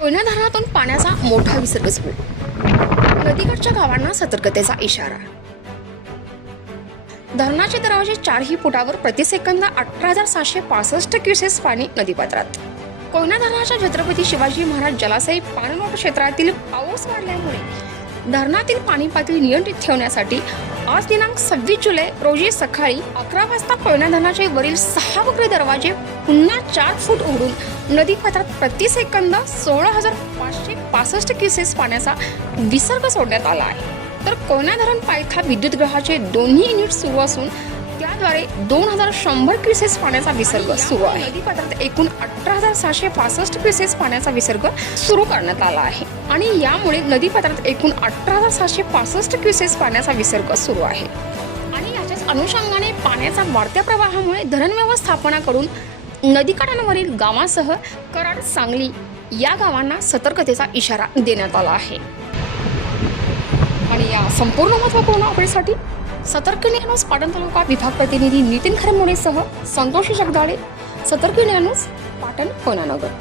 कोयना धरणातून पाण्याचा मोठा विसर्ग सुरू. नदीकडच्या गावांना सतर्कतेचा इशारा. धरणाचे दरवाजे चारही फुटावर प्रतिसेकंद अठरा हजार सातशे पासष्ट क्युसेस पाणी नदीपात्रात. कोयना धरणाच्या छत्रपती शिवाजी महाराज जलाशय पाणलोट क्षेत्रातील पाऊस वाढल्यामुळे धरणातील पाणी पातळी नियंत्रित ठेवण्यासाठी आज दिनांक सव्वीस जुलै रोजी सकाळी अकरा वाजता कोयना धरणाचे वरील सहा वक्री दरवाजे पुन्हा चार फूट उघडून नदीपात्रात प्रति सेकंद सोळा हजार पाचशे पासष्ट क्युसेस पाण्याचा विसर्ग सोडण्यात आला आहे. तर कोयना धरण पायथा विद्युत ग्रहाचे दोन्ही युनिट सुरू असून त्याद्वारे दोन हजार शंभर क्रिसेस पाण्याचा विसर्ग सुरू आहे. नदीपात्रात एकूण अठरा हजार सहाशे पासष्ट क्रिसेस पाण्याचा विसर्ग सुरू करण्यात आला आहे. आणि यामुळे नदीपात्रात एकूण अठरा हजार सहाशे पासष्ट क्रिसेस पाण्याचा विसर्ग सुरू आहे. आणि याच्याच अनुषंगाने पाण्याच्या वाढत्या प्रवाहामुळे धरण व्यवस्थापनाकडून नदीकाठांवरील गावांसह कराड सांगली या गावांना सतर्कतेचा इशारा देण्यात आला आहे. आणि या संपूर्ण महत्त्वपूर्ण अपडेटसाठी सतर्क न्यूज पाटण तालुका विभाग प्रतिनिधी नितीन खरमोडेसह संतोषी जगदाळे सतर्क न्यूज पाटण कोनानगर